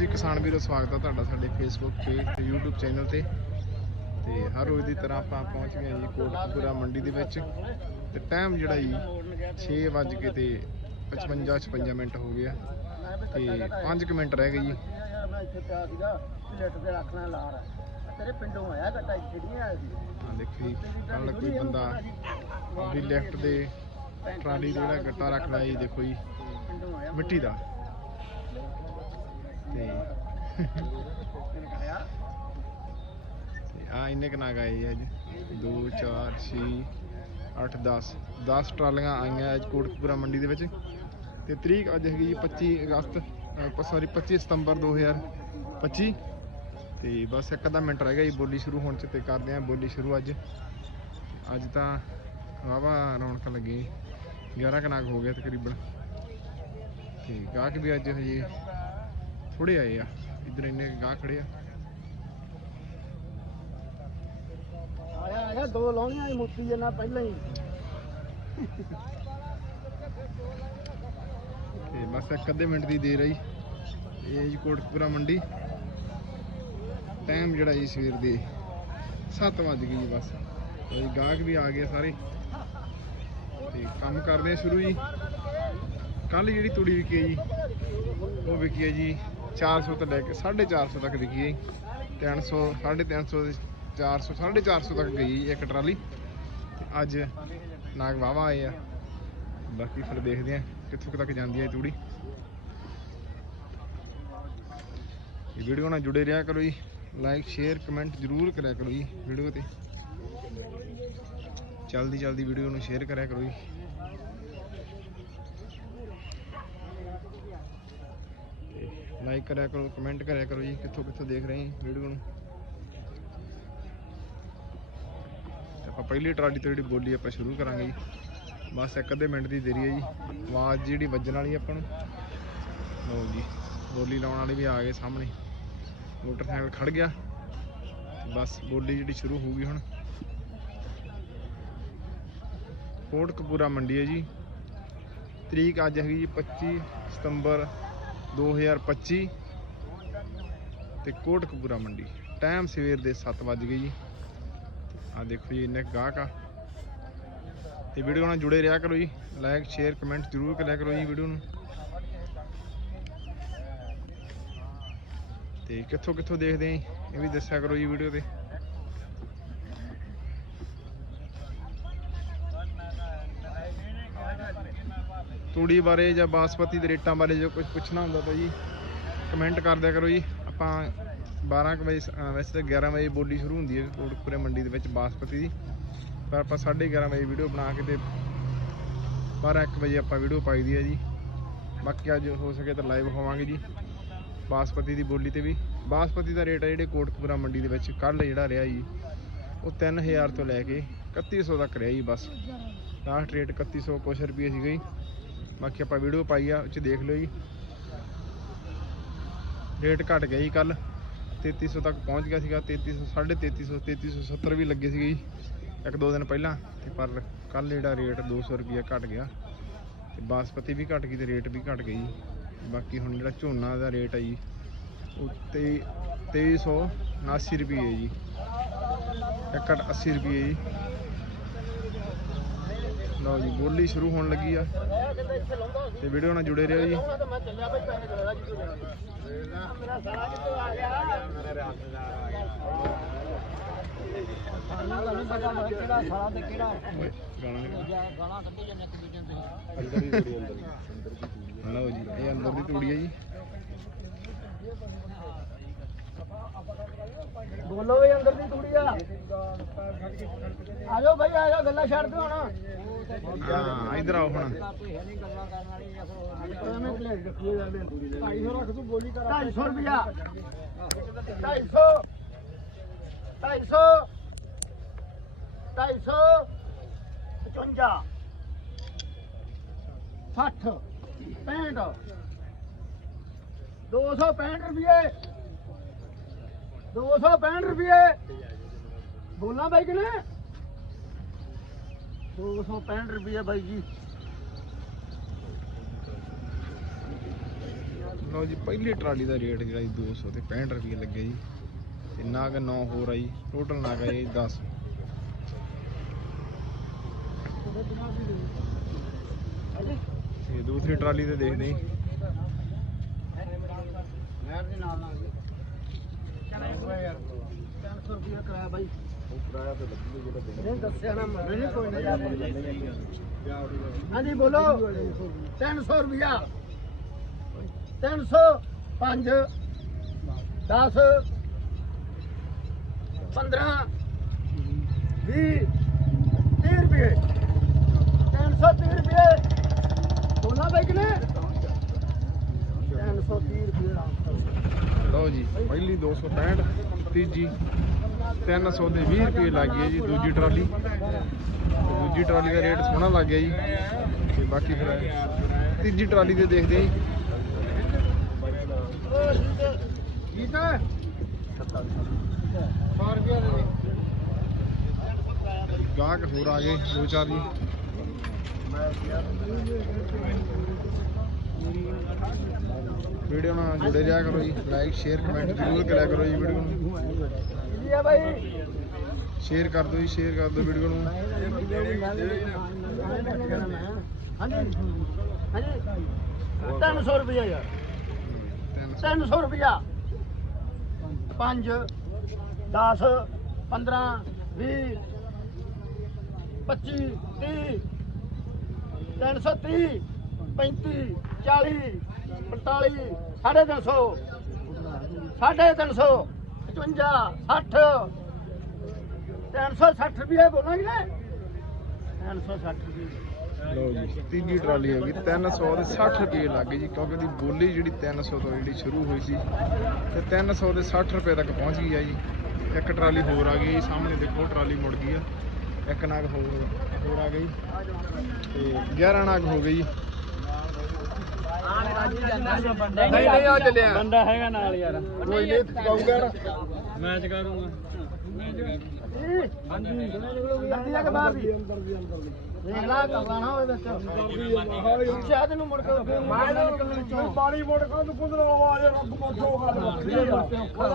ਹਾਂਜੀ ਕਿਸਾਨ ਵੀਰੋ ਸਵਾਗਤ ਹੈ ਤੁਹਾਡਾ ਸਾਡੇ ਫੇਸਬੁੱਕ ਪੇਜ ਤੇ YouTube ਚੈਨਲ ਤੇ। ਤੇ ਹਰ ਰੋਜ਼ ਦੀ ਤਰ੍ਹਾਂ ਆਪਾਂ ਪਹੁੰਚ ਗਏ ਜੀ ਕੋਟਕਪੂਰਾ ਮੰਡੀ ਦੇ ਵਿੱਚ। ਤੇ ਟਾਈਮ ਜਿਹੜਾ ਜੀ 6 ਵੱਜ ਕੇ ਤੇ 55 56 ਮਿੰਟ ਹੋ ਗਿਆ। ਤੇ 5 ਮਿੰਟ ਰਹਿ ਗਏ ਜੀ। ਮੈਂ ਇੱਥੇ ਪਿਆ ਸੀਗਾ ਲਿਟ ਤੇ ਰੱਖਣਾ ਲਾਰ ਤੇਰੇ ਪਿੰਡੋਂ ਆਇਆ ਕੱਟਾ ਇੱਥੇ ਨਹੀਂ ਆਇਆ ਸੀ। ਆ ਦੇਖੋ ਜੀ ਕੱਲ ਕੋਈ ਬੰਦਾ ਵੀ ਲੈਫਟ ਦੇ ਟਰਾਲੀ ਦੇ ਜਿਹੜਾ ਗੱਟਾ ਰੱਖਦਾ ਜੀ ਦੇਖੋ ਜੀ ਮਿੱਟੀ ਦਾ। ਆ ਇੰਨੇ ਕੁ ਨਾਗ ਆਏ ਜੀ। ਅੱਜ 2 4 6 8 10 10 ਟਰਾਲੀਆਂ ਆਈਆਂ ਅੱਜ ਕੋਟਕਪੂਰਾ ਮੰਡੀ ਦੇ ਵਿੱਚ। ਤੇ ਤਰੀਕ ਅੱਜ ਹੈਗੀ ਜੀ 25 ਅਗਸਤ ਸੌਰੀ 25 ਸਤੰਬਰ 2025 ਤੇ ਬਸ ਇੱਕ ਅੱਧਾ ਮਿੰਟ ਰਹਿ ਗਿਆ ਜੀ, ਬੋਲੀ ਸ਼ੁਰੂ ਹੋਣ ਚ ਤੇ ਕਰਦੇ ਆਂ ਬੋਲੀ ਸ਼ੁਰੂ ਅੱਜ। ਅੱਜ ਤਾਂ ਵਾਵਾ ਰੌਣਕ ਲੱਗੀ। 11 ਕਨਾਕ ਹੋ ਗਿਆ ਤਕਰੀਬਨ। ਤੇ ਗਾਹਕ ਵੀ ਅੱਜ ਹਜੇ ਥੋੜੇ ਆਏ ਆ। ਇਧਰ ਇੰਨੇ ਕੁ ਗਾਹਕ ਖੜੇ ਆ। ਆਇਆ ਆਇਆ ਦੋ ਲਾਉਣੀਆਂ ਸੀ ਮੋਤੀ ਜਨਾ ਪਹਿਲਾਂ ਹੀ। ਤੇ ਬਸ ਇੱਕ ਅੱਧੇ ਮਿੰਟ ਦੀ ਦੇਰ ਆਈ ਇਹ ਜੀ ਕੋਟਕਪੂਰਾ ਮੰਡੀ। ਟਾਈਮ ਜਿਹੜਾ ਜੀ ਸਵੇਰ ਦੇ 7 ਵਜ ਗਈ ਬਸ। ਤੇ ਗਾਹਕ ਵੀ ਆ ਗਏ ਸਾਰੇ। ਤੇ ਕੰਮ ਕਰਦੇ ਸ਼ੁਰੂ ਜੀ। ਕੱਲ ਜਿਹੜੀ ਤੂੜੀ ਵਿਕੀ ਜੀ ਉਹ ਵਿਕੀ ਜੀ 400 ਤੋਂ ਲੈ ਕੇ 450 ਤੱਕ ਵਿਕੀ ਹੈ ਜੀ। 300 350 ਦੇ 400 450 ਤੱਕ ਗਈ ਜੀ ਇੱਕ ਟਰਾਲੀ। ਤੇ ਅੱਜ ਨਾਗ ਵਾਵਾ ਆਏ ਆ। ਬਾਕੀ ਫਿਰ ਦੇਖਦੇ ਆ ਕਿੱਥੋਂ ਕੁ ਤੱਕ ਜਾਂਦੀ ਹੈ ਇਹ ਤੂੜੀ। ਇਹ ਵੀਡੀਓ ਨਾਲ ਜੁੜੇ ਰਿਹਾ ਕਰੋ ਜੀ। ਲਾਈਕ ਸ਼ੇਅਰ ਕਮੈਂਟ ਜ਼ਰੂਰ ਕਰਿਆ ਕਰੋ ਜੀ ਵੀਡੀਓ ਤੇ। ਜਲਦੀ ਜਲਦੀ ਵੀਡੀਓ ਨੂੰ ਸ਼ੇਅਰ ਕਰਿਆ ਕਰੋ ਜੀ। ਲਾਈਕ ਕਰਿਆ ਕਰੋ ਕਮੈਂਟ ਕਰਿਆ ਕਰੋ ਜੀ, ਕਿੱਥੋਂ ਕਿੱਥੋਂ ਦੇਖ ਰਹੇ ਹੋ ਵੀਡੀਓ ਨੂੰ। ਆਪਾਂ ਪਹਿਲੀ ਟਰਾਲੀ ਤੋਂ ਜਿਹੜੀ ਬੋਲੀ ਆਪਾਂ ਸ਼ੁਰੂ ਕਰਾਂਗੇ ਜੀ। ਬਸ ਇੱਕ ਅੱਧੇ ਮਿੰਟ ਦੀ ਦੇਰੀ ਹੈ ਜੀ। ਆਵਾਜ਼ ਜਿਹੜੀ ਵੱਜਣ ਵਾਲੀ ਆਪਾਂ ਨੂੰ। ਲਓ ਜੀ, ਬੋਲੀ ਲਾਉਣ ਵਾਲੇ ਵੀ ਆ ਗਏ ਸਾਹਮਣੇ। ਮੋਟਰਸਾਈਕਲ ਖੜ ਗਿਆ। ਬਸ ਬੋਲੀ ਜਿਹੜੀ ਸ਼ੁਰੂ ਹੋਊਗੀ ਹੁਣ। ਕੋਟਕਪੂਰਾ ਮੰਡੀ ਹੈ ਜੀ। ਤਰੀਕ ਅੱਜ ਹੈਗੀ ਜੀ 25 ਸਤੰਬਰ 2025 ਤੇ ਕੋਟਕਪੂਰਾ ਮੰਡੀ। ਟਾਈਮ ਸਵੇਰ ਦੇ 7 ਵਜ ਗਏ ਜੀ। ਆ ਦੇਖੋ ਜੀ, ਇੰਨੇ ਗਾਹਕ ਆ। ਤੇ ਵੀਡੀਓ ਨਾਲ ਜੁੜੇ ਰਿਹਾ ਕਰੋ ਜੀ। ਲਾਈਕ ਸ਼ੇਅਰ ਕਮੈਂਟ ਜ਼ਰੂਰ ਕਰਿਆ ਕਰੋ ਜੀ ਵੀਡੀਓ ਨੂੰ। ਤੇ ਕਿੱਥੋਂ ਕਿੱਥੋਂ ਦੇਖਦੇ ਆਂ ਇਹ ਵੀ ਦੱਸਿਆ ਕਰੋ ਜੀ ਵੀਡੀਓ ਤੇ। ਤੂੜੀ ਬਾਰੇ ਜਾਂ ਬਾਸਪਤੀ ਦੇ ਰੇਟਾਂ ਬਾਰੇ ਜੋ ਕੁਝ ਪੁੱਛਣਾ ਹੁੰਦਾ ਤਾਂ ਜੀ ਕਮੈਂਟ ਕਰ ਦਿਆ ਕਰੋ ਜੀ। ਆਪਾਂ 12 ਕੁ ਵਜੇ ਵੈਸੇ ਤਾਂ 11 ਵਜੇ ਬੋਲੀ ਸ਼ੁਰੂ ਹੁੰਦੀ ਹੈ ਕੋਟਕਪੂਰੇ ਮੰਡੀ ਦੇ ਵਿੱਚ ਬਾਸਪਤੀ ਦੀ। ਪਰ ਆਪਾਂ 11:30 ਵਜੇ ਵੀਡੀਓ ਬਣਾ ਕੇ ਤੇ 12 1 ਵਜੇ ਆਪਾਂ ਵੀਡੀਓ ਪਾਈ ਦੀ ਹੈ ਜੀ। ਬਾਕੀ ਅੱਜ ਹੋ ਸਕੇ ਤਾਂ ਲਾਈਵ ਹੋਵਾਂਗੇ ਜੀ ਬਾਸਪਤੀ ਦੀ ਬੋਲੀ ਤੇ ਵੀ। ਬਾਸਪਤੀ ਦਾ ਰੇਟ ਹੈ ਜਿਹੜੇ ਕੋਟਕਪੁਰਾ ਮੰਡੀ ਦੇ ਵਿੱਚ ਕੱਲ ਜਿਹੜਾ ਰਿਹਾ ਜੀ, ਉਹ 3000 ਤੋਂ ਲੈ ਕੇ 3100 ਤੱਕ ਰਿਹਾ ਜੀ ਬਸ। ਲਾਸਟ ਰੇਟ 3100 ਕੁਛ ਰੁਪਏ ਸੀਗਾ ਜੀ। ਬਾਕੀ ਆਪਾਂ ਵੀਡੀਓ ਪਾਈ ਆ ਉਹ 'ਚ ਦੇਖ ਲਿਓ ਜੀ। ਰੇਟ ਘਟ ਗਿਆ ਜੀ ਕੱਲ 3300 ਤੱਕ ਪਹੁੰਚ ਗਿਆ ਸੀਗਾ। 3300 3350 3370 ਵੀ ਲੱਗੇ ਸੀਗੇ ਜੀ। ਇੱਕ ਦੋ ਦਿਨ ਪਹਿਲਾਂ। ਤੇ ਪਰ ਕੱਲ ਜਿਹੜਾ ਰੇਟ 200 ਰੁਪਏ ਘਟ ਗਿਆ। ਤੇ ਬਾਸਪਤੀ ਵੀ ਘਟ ਗਈ ਤੇ ਰੇਟ ਵੀ ਘਟ ਗਈ ਜੀ। ਬਾਕੀ ਹੁਣ ਜਿਹੜਾ ਝੋਨਾ ਦਾ ਰੇਟ ਹੈ ਜੀ, ਉਹ ਤੇ 2379 ਰੁਪਏ ਹੈ ਜੀ। ਏਕੜ 80 ਰੁਪਏ ਜੀ। ਲਓ ਜੀ ਬੋਲੀ ਸ਼ੁਰੂ ਹੋਣ ਲੱਗੀ ਆ। ਤੇ ਵੀਡੀਓ ਨਾਲ ਜੁੜੇ ਰਹੋ ਜੀ। ਲਓ ਜੀ ਇਹ ਅੰਦਰ ਦੀ ਤੂੜੀ ਹੈ ਜੀ। ਬੋਲੋ ਵੀ ਅੰਦਰ ਦੀ ਤੂੜੀ ਆ। ਆ ਜਾਓ ਭਾਈ ਆ ਜਾਓ ਗੱਲਾਂ ਛੱਡ ਦਿਓ ਹੁਣ। ਹਾਂ ਇਧਰ ਆਓ ਹੁਣ। ਐਵੇਂ ਪਲੇਟ ਰੱਖੀ ਜਾਂਦੇ 250 ਰੱਖ ਤੂੰ ਬੋਲੀ ਕਰ 250 ਰੁਪਿਆ 250 250 250 55 60 65 265 ਰੁਪਏ। 265 ਰੁਪਏ। ਬੋਲਾਂ ਬਾਈ ਕਿਨੇ 265 ਰੁਪਏ ਬਾਈ ਜੀ। ਲਓ ਜੀ ਪਹਿਲੀ ਟਰਾਲੀ ਦਾ ਰੇਟ ਜਿਹੜਾ ਜੀ 200 ਤੇ 65 ਰੁਪਏ ਲੱਗਿਆ ਜੀ। ਤੇ ਨਾਗ 9 ਹੋਰ ਆਈ ਟੋਟਲ ਨਾਗ ਆਏ 10 ਤੇ ਦੂਸਰੀ ਟਰਾਲੀ ਤੇ ਦੇਖਦੇ ਹਾਂ ਨਹਿਰ ਦੇ ਨਾਲ ਨਾਲ ਹਾਂਜੀ, ਬੋਲੋ। 300 ਰੁਪਿਆ 300 5 10 15 20 30 ਰੁਪਏ। 330 ਰੁਪਏ। ਬੋਲਾ ਬਾਈ ਕਿਨੇ? 330 ਰੁਪਏ ਲਓ ਜੀ, ਪਹਿਲੀ 265 ਤੀਜੀ 300 ਦੇ 20 ਰੁਪਏ ਲੱਗ ਗਏ ਜੀ, ਦੂਜੀ ਟਰਾਲੀ। ਦੂਜੀ ਟਰਾਲੀ ਦਾ ਰੇਟ ਸੋਹਣਾ ਲੱਗ ਗਿਆ ਜੀ। ਤੇ ਬਾਕੀ ਫਿਰ ਤੀਜੀ ਟਰਾਲੀ ਤੇ ਦੇਖਦੇ ਹਾਂ ਜੀ। ਠੀਕ ਹੈ 100 ਰੁਪਏ ਦੇ ਗਾਹਕ ਹੋਰ ਆ ਗਏ, ਦੋ ਚਾਰ ਜੀ। ਵੀਡੀਓ ਨਾਲ ਜੁੜੇ ਰਿਹਾ ਕਰੋ ਜੀ। ਲਾਈਕ ਸ਼ੇਅਰ ਕਮੈਂਟ ਜ਼ਰੂਰ ਕਰਿਆ ਕਰੋ ਜੀ ਵੀਡੀਓ ਨੂੰ। ਜੀ ਆ ਬਾਈ ਸ਼ੇਅਰ ਕਰ ਦਿਓ ਜੀ ਸ਼ੇਅਰ ਕਰ ਦਿਓ ਵੀਡੀਓ ਨੂੰ। ਹਾਂਜੀ ਹਾਂਜੀ 300 ਰੁਪਏ ਯਾਰ। ਤਿੰਨ 300 ਰੁਪਿਆ 5 10 15 20 25 30 330 35 40 45 ਸਾਢੇ 300 ਸਾਢੇ 300 55 60 360 ਰੁਪਏ ਬੋਲਾਂਗੇ ਨਾ 360 ਰੁਪਏ ਲਓ ਜੀ, ਤੀਜੀ ਟਰਾਲੀ ਹੋ ਗਈ 300 ਦੇ 60 ਰੁਪਏ ਲੱਗ ਗਏ ਜੀ, ਕਿਉਂਕਿ ਉਹਦੀ ਬੋਲੀ ਜਿਹੜੀ 300 ਤੋਂ ਜਿਹੜੀ ਸ਼ੁਰੂ ਹੋਈ ਸੀ, ਤੇ 300 ਦੇ 60 ਰੁਪਏ ਤੱਕ ਪਹੁੰਚ ਗਈ ਆ ਜੀ। ਇੱਕ ਟਰਾਲੀ ਹੋਰ ਆ ਗਈ, ਸਾਹਮਣੇ ਦੇਖੋ ਟਰਾਲੀ ਮੁੜ ਗਈ ਆ, ਇੱਕ ਨਾਗ ਹੋਰ ਹੋਰ ਆ ਗਈ, ਤੇ 11 ਨਾਗ ਹੋ ਗਈ ਨਹੀਂ ਨਹੀਂ ਆ ਚੱਲਿਆ। ਬੰਦਾ ਹੈਗਾ ਨਾਲ ਯਾਰ। ਕੋਈ ਨਹੀਂ ਚੁਕਾਊਗਾ ਮੈਂ ਚਕਾ ਦੂੰਗਾ ਹਾਂਜੀ ਅੰਦਰ ਆ ਕੇ ਬਾਹਰ ਦੀ ਅੰਦਰ ਦੀ ਅੰਦਰ ਦੀ ਦੇਖ ਲਾ ਕਰਨਾ ਨਾ। ਹੋਵੇ ਵਿੱਚ ਸ਼ਾਇਦ ਨੂੰ ਮੁੜ ਕੇ ਮਾਰ ਨੂੰ ਪਾਣੀ ਮੁੜ ਕੇ ਨੂੰ ਕੁੰਦਰਾ ਆਵਾਜ਼ ਰੱਬ ਮੋਠੋ ਗੱਲ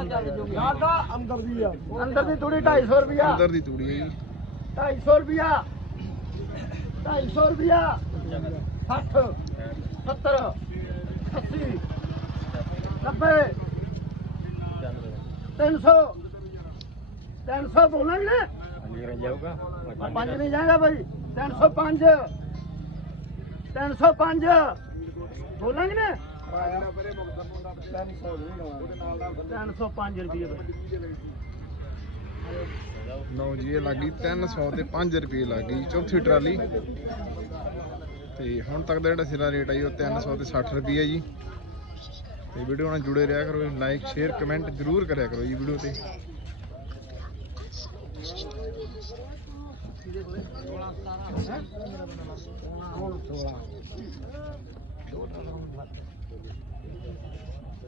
ਅੰਦਰ ਦੀ ਆ ਅੰਦਰ ਦੀ ਥੋੜੀ 250 ਰੁਪਿਆ ਅੰਦਰ ਦੀ ਤੂੜੀ ਹੈ ਜੀ। 250 ਰੁਪਿਆ 250 ਰੁਪਿਆ 60 70 80 90 300 300 ਬੋਲਾਂਗੇ ਨਾ? ਜਾਊਗਾ? ਪੰਜ ਨਹੀਂ ਜਾਏਗਾ ਭਾਈ 305 305 ਬੋਲਾਂਗੇ ਨਾ? 305 ਰੁਪਏ ਲਓ ਜੀ ਇਹ ਲੱਗ ਗਈ 300 ਤੇ 5 ਰੁਪਏ ਲੱਗ ਚੌਥੀ ਟਰਾਲੀ। ਤੇ ਹੁਣ ਤੱਕ ਦਾ ਜਿਹੜਾ ਸਿਰਾ ਰੇਟ ਆ ਜੀ ਉਹ 300 ਤੇ 60 ਰੁਪਏ ਜੀ। ਤੇ ਵੀਡੀਓ ਨਾਲ ਜੁੜੇ ਰਿਹਾ ਕਰੋ, ਲਾਈਕ, ਸ਼ੇਅਰ, ਕਮੈਂਟ ਜ਼ਰੂਰ ਕਰਿਆ ਕਰੋ ਜੀ ਵੀਡੀਓ ਤੇ।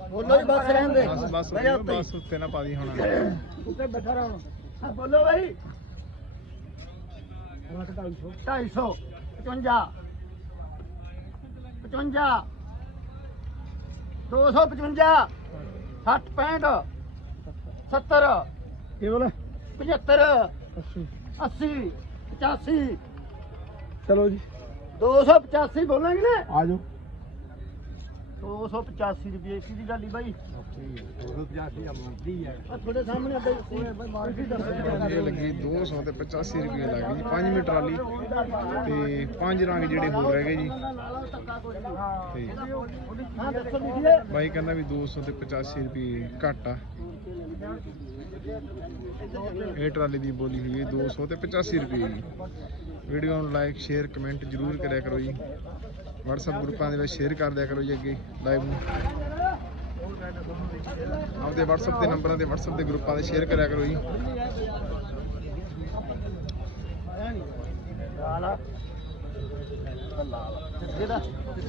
ਬੋਲੋ ਜੀ ਬਸ ਰਹਿਣ ਦੇ। ਬਸ ਬਸ ਮੇਰੇ ਉੱਤੇ ਹੀ। ਬਸ ਉੱਤੇ ਨਾ ਪਾਦੀ ਹੁਣ। ਉੱਤੇ ਬੈਠਾ ਰਹਾਂ ਹਾਂ ਬੋਲੋ ਭਾਈ 250 55 55 255 60 65 70 ਕੀ ਬੋਲੇ 75 80 85 ਚਲੋ ਜੀ। 285 ਬੋਲਾਂਗੇ ਨਾ। ਆ ਜਾਓ। 285 ਰੁਪਏ ਕਿਹਦੀ ਗੱਲ ਹੀ ਬਾਈ। ਆ ਤੁਹਾਡੇ ਸਾਹਮਣੇ ਬਾਈ ਮਾਰਕੀਟ ਇਹ ਲੱਗੀ। 200 ਤੇ 85 ਰੁਪਏ ਲੱਗ ਗਈ ਜੀ ਪੰਜਵੀਂ ਟਰਾਲੀ ਤੇ ਪੰਜ ਰੰਗ ਜਿਹੜੇ ਹੋਰ ਰਹਿ ਗਏ ਜੀ। ਤੇ ਹਾਂ ਬਾਈ ਕਹਿੰਦਾ ਵੀ 200 ਤੇ 85 ਰੁਪਏ ਘੱਟ ਆ। ਇਹ ਟਰਾਲੀ ਦੀ ਬੋਲੀ ਹੋਈ ਹੈ 200 ਤੇ 85 ਰੁਪਏ। ਜੀ ਵੀਡੀਓ ਨੂੰ ਲਾਈਕ ਸ਼ੇਅਰ ਕਮੈਂਟ ਜ਼ਰੂਰ ਕਰਿਆ ਕਰੋ ਜੀ। WhatsApp ਗਰੁੱਪਾਂ ਦੇ ਵਿੱਚ ਸ਼ੇਅਰ ਕਰ ਦਿਆ ਕਰੋ ਜੀ ਅੱਗੇ ਲਾਈਵ ਨੂੰ। ਆਪਦੇ WhatsApp ਦੇ ਨੰਬਰਾਂ ਤੇ WhatsApp ਦੇ ਗਰੁੱਪਾਂ ਤੇ ਸ਼ੇਅਰ ਕਰਿਆ ਕਰੋ ਜੀ। ਲਾਲ ਲਾਲ ਦਾ ਦਾ ਦੀ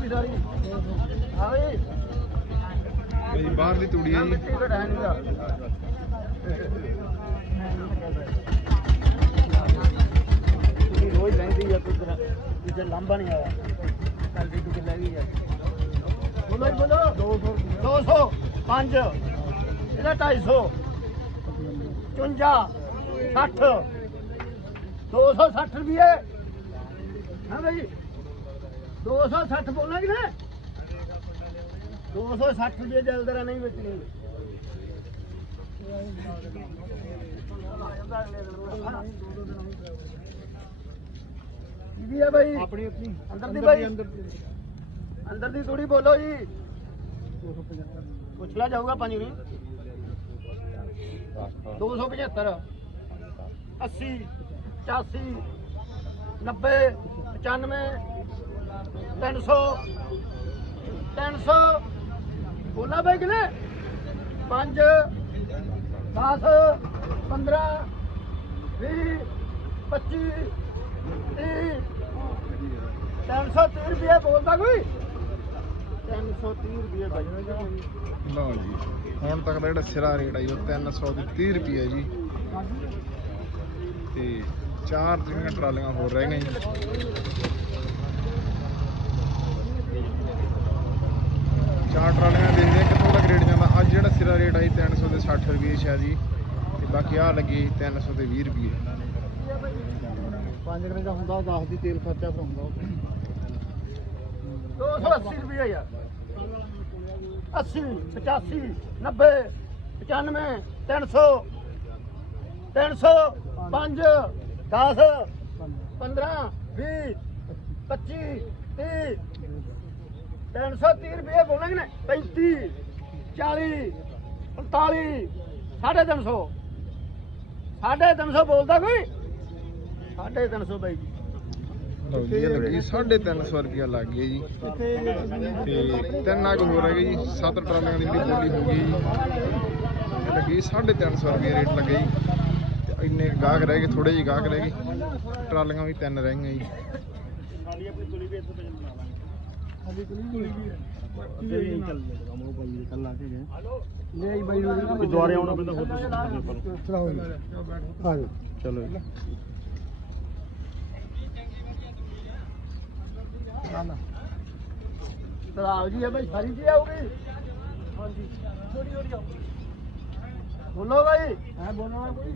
ਦੀ ਬਈ ਬਈ ਬਾਹਰ ਦੀ ਤੂੜੀ ਹੈ ਜੀ ਮਿੱਟੀ ਘਟਾ ਨਹੀਂ ਦਾ ਇਹ ਰੋਜ਼ ਲੈਂਦੀ ਆ ਕੁਝ ਤਰ੍ਹਾਂ ਇਹ ਲੰਬਾ ਨਹੀਂ ਆਇਆ ਕੱਲ ਦੀ ਤੂੰ ਲੈ ਗਈ ਆ ਬੋਲੋ ਜੀ, ਬੋਲੋ। 200 5 ਇਹਦਾ 250 54 60 260 ਰੁਪਏ ਹਾਂ ਭਾਈ 260 ਬੋਲਣਾ ਕਿ ਨਾ 260 ਰੁਪਏ ਜਲਦਰਾ ਨਹੀਂ ਵੇਚਣੀ। ਕੀ ਹੈ ਭਾਈ ਆਪਣੀ ਆਪਣੀ। ਅੰਦਰ ਦੀ ਭਾਈ ਅੰਦਰ ਦੀ। ਥੋੜੀ ਬੋਲੋ ਜੀ। ਪੁੱਛਲਾ ਜਾਊਗਾ ਪੰਜ ਵੀ 275 80 85 90 95 300 300 ਬੋਲਾ ਭਾਈ ਕਿਨੇ? 5 10 15 20 25 30 330 ਰੁਪਏ ਬੋਲਦਾ ਕੋਈ? 330 ਰੁਪਏ ਭਾਈ ਲਓ ਜੀ, ਹੁਣ ਤੱਕ ਦਾ ਜਿਹੜਾ ਸਿਰਾ ਰੇਟ ਆ ਉਹ 330 ਰੁਪਏ ਜੀ। ਤੇ ਚਾਰ ਜਿਹੜੀਆਂ ਟਰਾਲੀਆਂ ਹੋਰ ਰਹਿ ਗਈਆਂ ਚਾਰ ਟਰਾਲੀਆਂ ਦੇਖਦੇ ਆ ਕਿੱਥੋਂ ਤੱਕ ਰੇਟ ਜਾਂਦਾ? ਅੱਜ ਜਿਹੜਾ ਸਿਰਾ ਰੇਟ ਆ ਜੀ 300 ਦੇ 60 ਰੁਪਏ ਸ਼ਾਇਦ ਜੀ। ਤੇ ਬਾਕੀ ਆ ਲੱਗੀ 300 ਦੇ 20 ਰੁਪਏ। 5 ਰੁਪਏ ਦਾ ਹੁੰਦਾ 10 ਦੀ ਤੇਲ ਖਰਚਾ ਫਿਰ ਹੁੰਦਾ 280 ਰੁਪਏ ਯਾਰ 80 85 90 95 300 300 5 10 15 20 25 30 330 ਰੁਪਏ ਬੋਲਾਂਗੇ ਨਾ 35 40 45 350 350 ਬੋਲਦਾ ਕੋਈ? 350 ਬਾਈ ਜੀ। ਲਓ ਜੀ ਇਹ ਲੱਗੀ 350 ਰੁਪਏ ਲੱਗ ਗਿਆ ਜੀ। ਤੇ ਤਿੰਨ ਅੱਗ ਹੋ ਰਹਿ ਗਏ ਜੀ ਸੱਤ ਟਰਾਲੀਆਂ ਦੀ ਜਿਹੜੀ ਬੋਲੀ ਹੋ ਗਈ ਜੀ। ਇਹ ਲੱਗੀ 350 ਰੁਪਏ ਰੇਟ ਲੱਗੇ ਜੀ। ਤੇ ਇੰਨੇ ਗਾਹਕ ਰਹਿ ਗਏ ਥੋੜੇ ਜਿਹੇ ਗਾਹਕ ਰਹਿ ਗਏ। ਟਰਾਲੀਆਂ ਵੀ ਤਿੰਨ ਰਹਿ ਗਈਆਂ ਜੀ। ਖਾਲੀ ਆਪਣੀ ਤੁਲੀ ਵੀ ਇੱਥੇ ਤੋਂ ਬਣਾ ਲਾਂਗੇ ਖਾਲੀ ਤੁਲੀ ਵੀ ਅੱਗੇ ਵੀ ਚੱਲ ਜਾਏਗਾ ਮੋ ਬਾਈ ਕੱਲ ਆ ਕੇ ਗਏ। ਲੈ ਬਾਈ ਨੂੰ। ਦੁਆਰੇ ਆਉਣਾ ਪੈਂਦਾ ਹੋਰ ਕੁਝ ਜਾਓ ਚਲੋ ਤਲਾਬ ਜੀ ਹੈ ਭਾਈ ਸਾਰੀ ਜੀ ਆਉਗੀ ਹਾਂਜੀ। ਥੋੜੀ ਥੋੜੀ ਆਓ ਬੋਲੋ ਭਾਈ ਹੈ ਬੋਲਣਾ ਕੋਈ?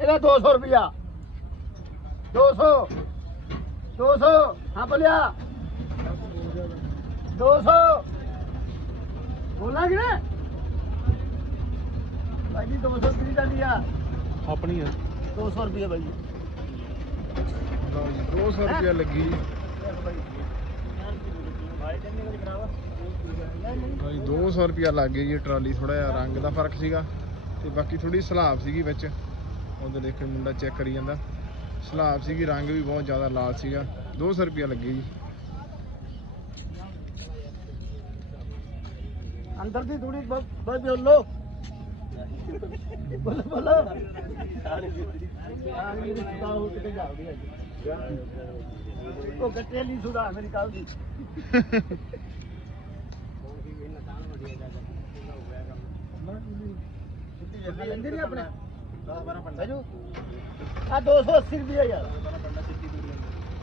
ਇਹਦਾ 200 ਰੁਪਿਆ 200 200 ਹਾਂ ਬੋਲਿਆ। 200 ਬੋਲਾਂਗੇ ਨਾ ਭਾਈ ਜੀ 200 ਕਿਹਦੀ ਜਾਂਦੀ ਆ। ਆਪਣੀ ਆ। 200 ਰੁਪਏ ਭਾਈ ਲਓ ਜੀ 200 ਰੁਪਏ ਲੱਗੀ। ਜੀ 200 ਰੁਪਏ ਲੱਗ ਗਿਆ ਜੀ ਟਰਾਲੀ ਥੋੜਾ ਜਿਹਾ ਰੰਗ ਦਾ ਫ਼ਰਕ ਸੀਗਾ ਤੇ ਬਾਕੀ ਥੋੜੀ ਸਲਾਬ ਸੀਗੀ ਵਿੱਚ। ਉਹਦੇ ਦੇਖੋ ਮੁੰਡਾ ਚੈੱਕ ਕਰੀ ਜਾਂਦਾ। ਸਲਾਬ ਸੀਗੀ ਰੰਗ ਵੀ ਬਹੁਤ ਜ਼ਿਆਦਾ ਲਾਲ ਸੀਗਾ। 200 ਰੁਪਏ ਲੱਗੇ ਜੀ। ਅੰਦਰ ਦੀ ਥੋੜੀ ਬਸ ਬੋਲੋ ਬੋਲੋ ਬੋਲੋ। ਆ ਮੇਰੀ ਸੁਦਾ ਹੋ ਕਿਤੇ ਜਾਉਗੀ ਅੱਜ ਉਹ ਗੱਟੇ ਲਈ ਸੁਦਾ ਮੇਰੀ ਕੱਲ ਦੀ। ਲੈਂਦੇ ਨਹੀਂ ਆਪਣੇ ਭਾਜੂ ਆ 280 ਰੁਪਏ ਯਾਰ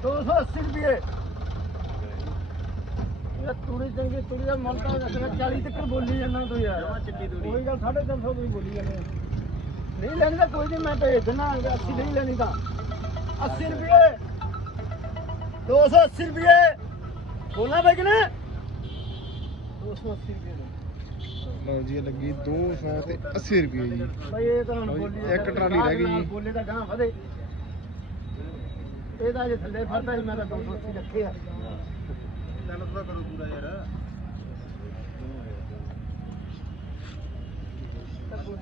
280 ਰੁਪਏ। ਇਹ ਤੂੜੀ ਚੰਗੀ ਤੂੜੀ ਦਾ ਮੁੱਲ ਤਾਂ ਦੱਸਣਾ 40 ਤੱਕ ਬੋਲੀ ਜਾਂਦਾ ਤੂੰ ਯਾਰ। ਕੋਈ ਗੱਲ 350 ਕੋਈ ਬੋਲੀ ਜਾਂਦੇ। ਨਹੀਂ ਲੈਣੀ ਤਾਂ ਕੋਈ ਨਹੀਂ ਮੈਂ ਭੇਜ ਦਿੰਦਾ 80 ਨਹੀਂ ਲੈਣੀ ਤਾਂ। 80 ਰੁਪਏ। 280 ਰੁਪਏ ਬੋਲਣਾ ਬਈ ਕਿ ਨਾ 280 ਰੁਪਏ ਲਓ ਜੀ ਇਹ ਲੱਗੀ 200 ਤੇ 80 ਰੁਪਏ ਜੀ। ਬਈ ਇਹ ਤਾਂ ਹੁਣ ਲਓ ਜੀ, ਬੋਲੀ ਇੱਕ ਟਰਾਲੀ ਰਹਿ ਗਈ ਜੀ। ਬੋਲੇ ਦਾ ਗਾਂ ਵਧੇ। ਇਹਦਾ ਜੇ ਥੱਲੇ ਫਰਦਾ ਸੀ ਮੈਂ ਤਾਂ 280 ਰੱਖੇ ਆ। ਪੂਰਾ ਕਰੋ ਪੂਰਾ ਯਾਰ ਨੱਬੇ ਲੈ ਕੇ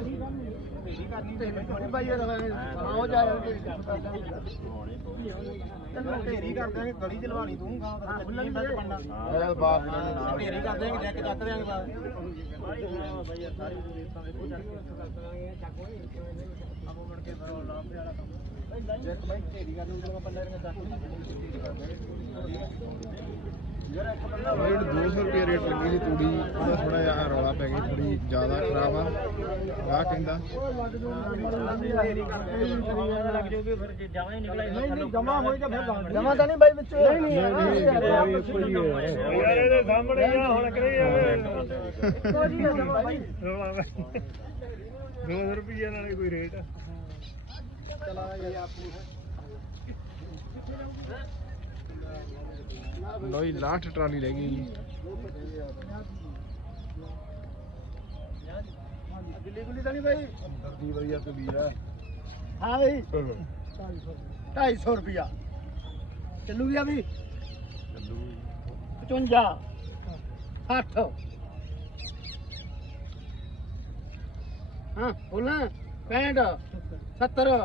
ਮੇਰੇ ਪੈਸੇ ਤੇ ਜਾਣਾ ਲੈ ਕੇ ਦੇਖਾਂਗੇ ਕਰ ਦਾਂਗੇ ਗਲੀ ਚ ਲਵਾਣੀ ਤੂੰ ਗਾਂ ਨਹੀਂ ਬੰਦ ਪੰਨਾ ਇਹ ਬਾਪ ਢੇਰੀ ਕਰ ਦਾਂਗੇ ਜੱਕ ਚੱਕ ਦਿਆਂਗੇ ਬਾਈ ਯਾਰ ਸਾਰੀ ਰੇਤਾਂ ਦੇ ਚੱਕ ਚੱਕ ਹੋਈ ਆਪੋ ਮੜ ਕੇ ਫਿਰ ਲਾਂਬੇ ਵਾਲਾ ਕੰਮ ਜੱਕ ਬਾਈ ਢੇਰੀ ਨੂੰ ਬੰਦਾ ਨੇ ਚੱਕ ਰੇਟ 200 ਰੁਪਏ ਰੇਟ ਲੱਗੀ ਸੀ ਤੂੜੀ, ਉਹਦਾ ਥੋੜਾ ਜਿਹਾ ਰੌਲਾ ਪੈ ਗਿਆ ਥੋੜੀ ਜ਼ਿਆਦਾ ਖਰਾਬ ਆ। ਆ ਕਹਿੰਦਾ। ਜਮਾ ਹੋਈ ਤਾਂ ਨਹੀਂ ਬਾਈ ਵਿੱਚ ਯਾਰ ਇਹਦੇ ਸਾਹਮਣੇ ਆ ਹੁਣ ਕਰੀ ਰੋਲਾ 200 ਰੁਪਏ ਨਾਲੇ ਕੋਈ ਰੇਟ ਲੋ ਜੀ ਲਾਸਟ ਟਰਾਲੀ ਰਹਿ ਗਈ ਜੀ। ਗੁੱਲੀ ਤਾਂ ਨਹੀਂ ਬਾਈ? ਦੀ ਵਧੀਆ ਤਬੀਰ ਆ ਹਾਂ। ਬਈ। 250 ਰੁਪਿਆ ਚੱਲੂ ਗਿਆ ਵੀ? 55 60 ਹਾਂ ਬੋਲਾਂ 65 70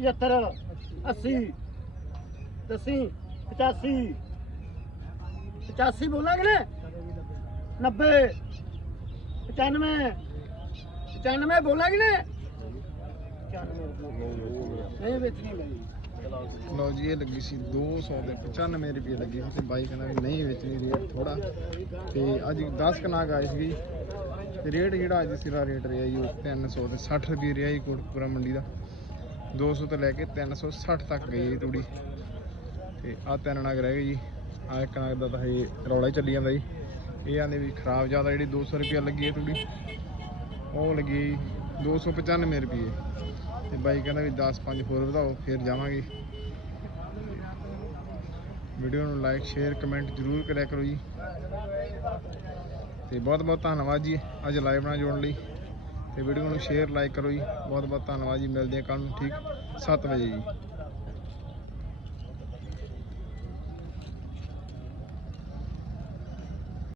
75 80 ਦਸੀ। 85 85 ਬੋਲਾਂਗੇ ਨਾ 90 95 95 ਬੋਲਾਂਗੇ ਨਾ 95 ਨਹੀਂ ਵੇਚਣੀ ਨਹੀਂ ਲਓ ਜੀ, ਇਹ ਲੱਗੀ ਸੀ 200 ਤੇ 95 ਰੁਪਏ ਲੱਗੀ ਸੀ ਤੇ ਬਾਈ ਕਹਿੰਦਾ ਵੀ ਨਹੀਂ ਵੇਚਣੀ ਰੇਟ ਥੋੜਾ ਤੇ ਅੱਜ 10 ਕਨਾਗ ਆਏ ਸੀ ਤੇ ਰੇਟ ਜਿਹੜਾ ਅੱਜ ਸਿਰਾ ਰੇਟ ਰਿਹਾ ਜੀ, ਉਹ 300 ਤੇ 60 ਰੁਪਏ ਰਿਹਾ ਜੀ ਕੋਟਪੁਰਾ ਮੰਡੀ ਦਾ। 200 ਤੋਂ ਲੈ ਕੇ 360 ਤੱਕ ਗਈ ਜੀ ਤੂੜੀ। ਤੇ ਆ ਤਿੰਨ ਨਗ ਰਹਿ ਗਏ ਜੀ। ਆ ਇੱਕ ਨਗ ਦਾ ਤਾਂ ਇਹ ਰੌਲਾ ਹੀ ਚੱਲੀ ਜਾਂਦਾ ਜੀ। ਇਹ ਆਂਦੇ ਵੀ ਖਰਾਬ ਜ਼ਿਆਦਾ ਜਿਹੜੀ 200 ਰੁਪਏ ਲੱਗੀ ਹੈ ਤੂੜੀ ਉਹ ਲੱਗੀ ਜੀ 295 ਰੁਪਏ ਤੇ ਬਾਈ ਕਹਿੰਦਾ ਵੀ 10 5 ਹੋਰ ਵਧਾਓ, ਫਿਰ ਜਾਵਾਂਗੇ। ਵੀਡੀਓ ਨੂੰ ਲਾਈਕ, ਸ਼ੇਅਰ, ਕਮੈਂਟ ਜ਼ਰੂਰ ਕਰਿਆ ਕਰੋ ਜੀ। ਤੇ ਬਹੁਤ ਬਹੁਤ ਧੰਨਵਾਦ ਜੀ ਅੱਜ ਲਾਈਵ ਨਾਲ ਜੋੜਨ ਲਈ। ਤੇ ਵੀਡੀਓ ਨੂੰ ਸ਼ੇਅਰ, ਲਾਈਕ ਕਰੋ ਜੀ। ਬਹੁਤ ਬਹੁਤ ਧੰਨਵਾਦ ਜੀ। ਮਿਲਦੇ ਹਾਂ ਕੱਲ ਨੂੰ ਠੀਕ 7 ਵਜੇ ਜੀ।